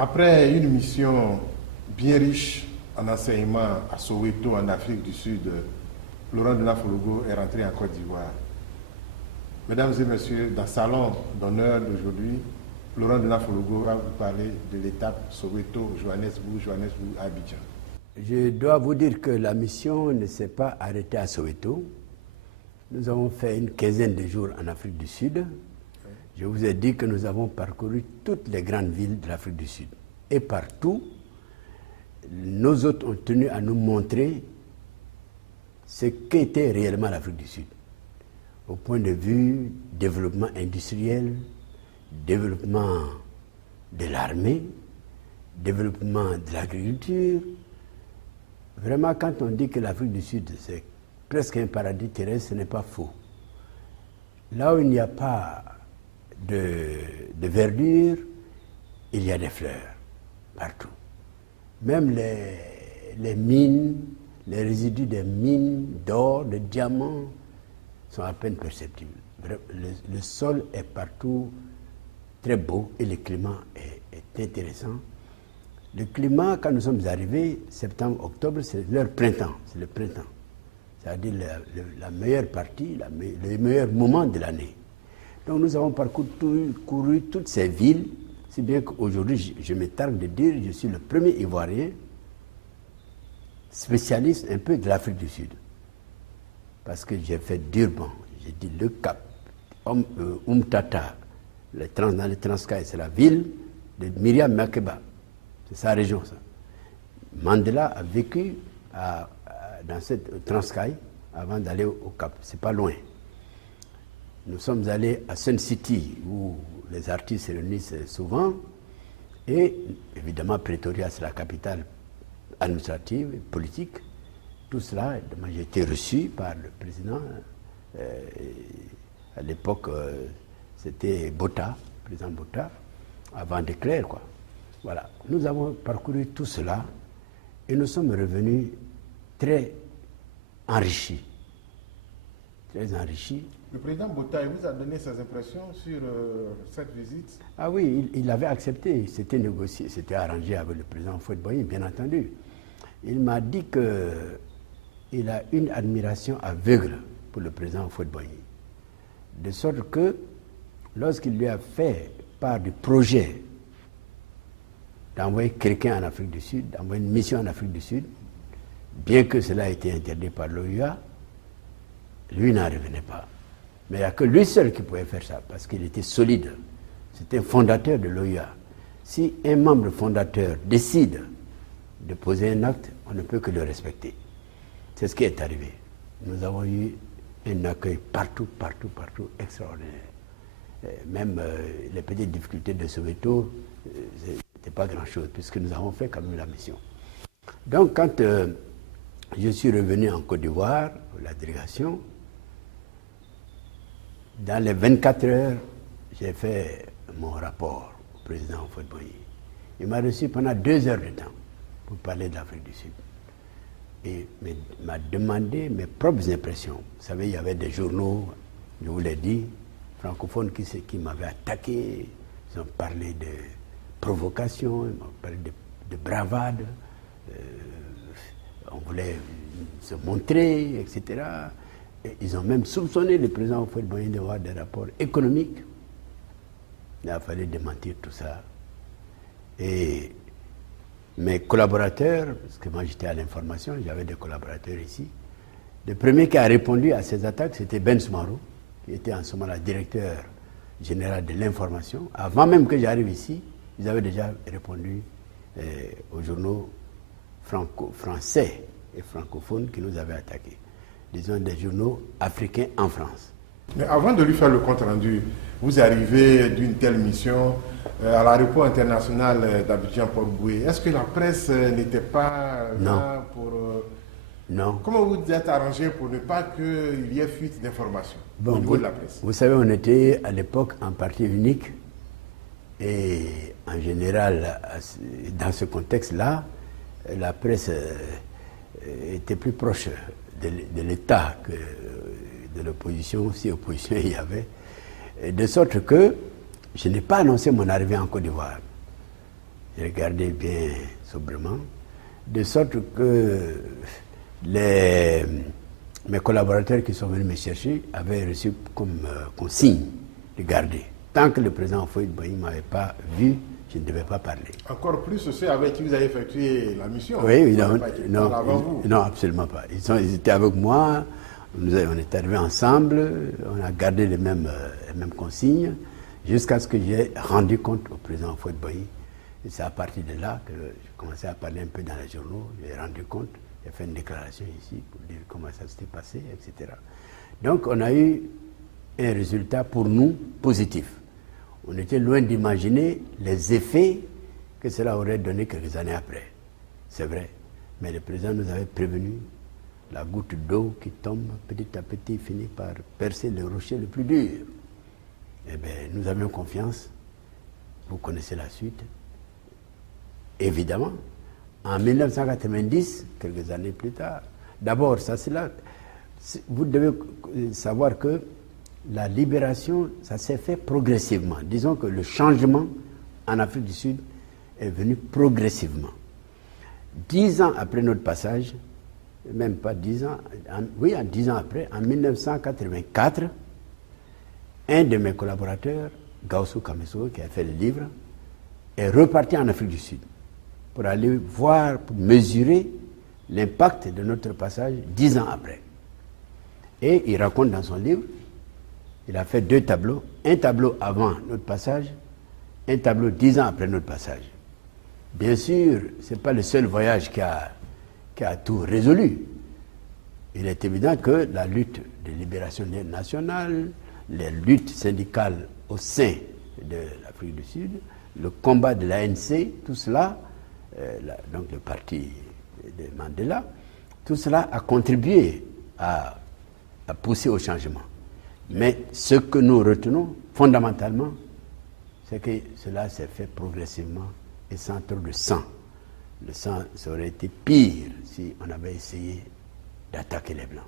Après une mission bien riche en enseignement à Soweto, en Afrique du Sud, Laurent Dona-Fologo est rentré en Côte d'Ivoire. Mesdames et messieurs, dans le salon d'honneur d'aujourd'hui, Laurent Dona-Fologo va vous parler de l'étape Soweto, Johannesburg, Abidjan. Je dois vous dire que la mission ne s'est pas arrêtée à Soweto. Nous avons fait une quinzaine de jours en Afrique du Sud. Je vous ai dit que nous avons parcouru toutes les grandes villes de l'Afrique du Sud. Et partout, nos hôtes ont tenu à nous montrer ce qu'était réellement l'Afrique du Sud. Au point de vue développement industriel, développement de l'armée, développement de l'agriculture. Vraiment, quand on dit que l'Afrique du Sud, c'est presque un paradis terrestre, ce n'est pas faux. Là où il n'y a pas de verdure, il y a des fleurs, partout. Même les mines, les résidus des mines d'or, de diamants, sont à peine perceptibles. Le sol est partout très beau et le climat est intéressant. Le climat, quand nous sommes arrivés, septembre, octobre, c'est leur printemps, c'est le printemps. C'est-à-dire la meilleure partie, le meilleur moment de l'année. Donc nous avons parcouru toutes ces villes, si bien qu'aujourd'hui, je me targue de dire, je suis le premier Ivoirien spécialiste un peu de l'Afrique du Sud. Parce que j'ai fait Durban, j'ai dit le Cap, Umtata, dans le Transkei, c'est la ville de Miriam Makeba. C'est sa région, ça. Mandela a vécu dans cette Transkei avant d'aller au Cap. C'est pas loin. Nous sommes allés à Sun City, où les artistes se réunissent souvent. Et évidemment, Pretoria, c'est la capitale administrative et politique. Tout cela, j'ai été reçu par le président. À l'époque, c'était Botha, le président Botha, avant de Clerc, quoi. Voilà. Nous avons parcouru tout cela et nous sommes revenus très enrichis. Très enrichis. Le président Botha vous a donné ses impressions sur cette visite? Ah oui, il avait accepté. C'était négocié, c'était arrangé avec le président Houphouët-Boigny, bien entendu. Il m'a dit qu'il a une admiration aveugle pour le président Houphouët-Boigny. De sorte que, lorsqu'il lui a fait part du projet d'envoyer quelqu'un en Afrique du Sud, d'envoyer une mission en Afrique du Sud, bien que cela ait été interdit par l'OUA, lui n'en revenait pas. Mais il n'y a que lui seul qui pouvait faire ça, parce qu'il était solide. C'était un fondateur de l'OUA. Si un membre fondateur décide de poser un acte, on ne peut que le respecter. C'est ce qui est arrivé. Nous avons eu un accueil partout, extraordinaire. Même les petites difficultés de Soweto, c'était pas grand-chose, puisque nous avons fait quand même la mission. Donc, quand je suis revenu en Côte d'Ivoire, la délégation, dans les 24 heures, j'ai fait mon rapport au président Houphouët-Boigny. Il m'a reçu pendant 2 heures de temps pour parler de l'Afrique du Sud. Et m'a demandé mes propres impressions. Vous savez, il y avait des journaux, je vous l'ai dit, francophones qui m'avaient attaqué. Ils ont parlé de provocation, ils m'ont parlé de bravade. On voulait se montrer, etc. Et ils ont même soupçonné le président Houphouët-Boigny d'avoir des rapports économiques. Il a fallu démentir tout ça. Et mes collaborateurs, parce que moi j'étais à l'information, j'avais des collaborateurs ici, le premier qui a répondu à ces attaques, c'était Ben Soumarou, qui était en ce moment-là directeur général de l'information. Avant même que j'arrive ici, ils avaient déjà répondu aux journaux français et francophones qui nous avaient attaqués. Disons des journaux africains en France. Mais avant de lui faire le compte rendu, vous arrivez d'une telle mission à l'aéroport international d'Abidjan-Port-Boué. Est-ce que la presse n'était pas là pour... Non. Comment vous vous êtes arrangé pour ne pas qu'il y ait fuite d'informations au niveau de la presse? Vous savez, on était à l'époque en parti unique et en général, dans ce contexte-là, la presse était plus proche de l'État que de l'opposition, si opposition il y avait, de sorte que je n'ai pas annoncé mon arrivée en Côte d'Ivoire. J'ai regardé bien sobrement, de sorte que mes collaborateurs qui sont venus me chercher avaient reçu comme consigne de garder. Tant que le président Houphouët-Boigny ne m'avait pas vu, je ne devais pas parler. Encore plus ceux avec qui vous avez effectué la mission. Oui, non, absolument pas. Ils étaient avec moi, on est arrivés ensemble, on a gardé les mêmes consignes, jusqu'à ce que j'ai rendu compte au président Houphouët-Boigny. Et c'est à partir de là que j'ai commencé à parler un peu dans les journaux, j'ai rendu compte, j'ai fait une déclaration ici pour dire comment ça s'était passé, etc. Donc on a eu un résultat pour nous positif. On était loin d'imaginer les effets que cela aurait donné quelques années après. C'est vrai. Mais le président nous avait prévenu, la goutte d'eau qui tombe petit à petit finit par percer le rocher le plus dur. Eh bien, nous avions confiance. Vous connaissez la suite. Évidemment, en 1990, quelques années plus tard, d'abord, ça c'est là. Vous devez savoir que la libération, ça s'est fait progressivement. Disons que le changement en Afrique du Sud est venu progressivement. 10 ans après notre passage, même pas 10 ans, 10 ans après, en 1984, un de mes collaborateurs, Gaussou Kamesou, qui a fait le livre, est reparti en Afrique du Sud pour aller voir, pour mesurer l'impact de notre passage 10 ans après. Et il raconte dans son livre, il a fait 2 tableaux, un tableau avant notre passage, un tableau 10 ans après notre passage. Bien sûr, ce n'est pas le seul voyage qui a tout résolu. Il est évident que la lutte de libération nationale, les luttes syndicales au sein de l'Afrique du Sud, le combat de l'ANC, tout cela, donc le parti de Mandela, tout cela a contribué à pousser au changement. Mais ce que nous retenons fondamentalement, c'est que cela s'est fait progressivement et sans trop de sang. Le sang, ça aurait été pire si on avait essayé d'attaquer les Blancs.